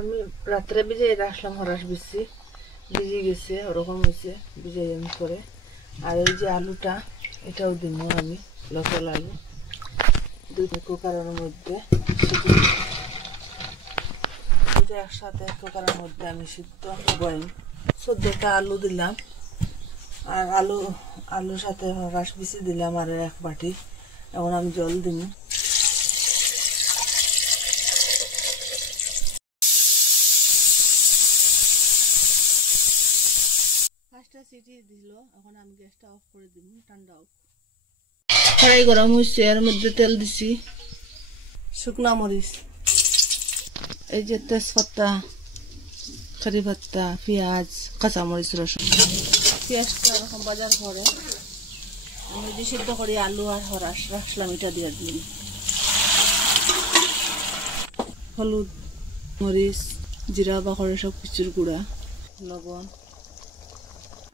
আমি রাত্রে ভিজাই রাখলাম, হরাস বেশি ভিজে গেছে, ওরকম হয়েছে ভিজাই করে। আর এই যে আলুটা, এটাও দিব আমি, লোকাল আলু দুটো কুকারের মধ্যে দুটো একসাথে কুকারের মধ্যে আমি সিদ্ধ বইম। 14টা আলু দিলাম, আর আলুর সাথে হরাস বেশি দিলাম আর 1 বাটি। এখন আমি জল দিব। সিটি দিল, এখন আমি গ্যাসটা অফ করে দিব, ঠান্ডা হোক। কড়াই গরম হয়েছে, এর মধ্যে তেল দিছি, শুকনা মরিচ, এই যে তেজপাতা, কারি পাতা, পেঁয়াজ, কাঁচামরিচ, রসুন। পেঁয়াজটা এরকম বাজার পরে আমি যে সিদ্ধ করি আলু আর হরাস রাখলাম, এটা দিয়ে দিন। হলুদ, মরিচ, জিরা বাখরে সব কিছুর গুঁড়া, লবণ।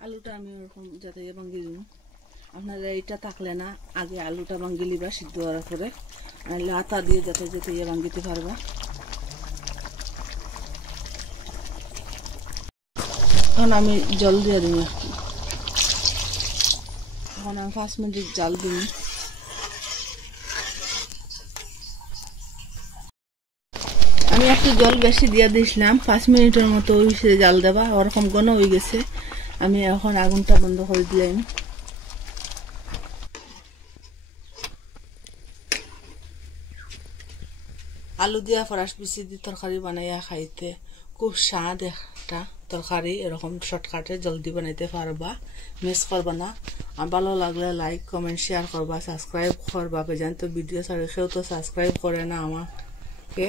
আলুটা আমি ওরকম যাতে ভাঙ্গি দিব। আপনারা এটা থাকলে না আগে আলুটা ভাঙ্গি লিবা সিদ্ধ হওয়ার পরে, নাহলে আটা দিয়ে যাতে যাতে ভাঙ্গিতে পারবা। এখন আমি জল দিয়ে দিব একটু। এখন আমি 5 মিনিট জাল দিব। আমি একটু জল বেশি দিয়ে দিয়েছিলাম, 5 মিনিটের মতো হয়েছে জাল দেবা, ওরকম ঘন হয়ে গেছে। আমি এখন আগুনটা বন্ধ করে দিলাম। আলু দিয়া ফরাস বিচি দিয়ে তরকারি বানাইয়া খাইতে খুব স্বাদ একটা তরকারি। এরকম শর্টকাটে জলদি বানাইতে পারবা, মিস করবা না। আর ভালো লাগলে লাইক, কমেন্ট, শেয়ার করবা, সাবস্ক্রাইব করবা। বেজান তো ভিডিও ছাড়ে কেউ তো সাবস্ক্রাইব করে না আমাকে,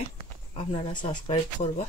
আপনারা সাবস্ক্রাইব করবা।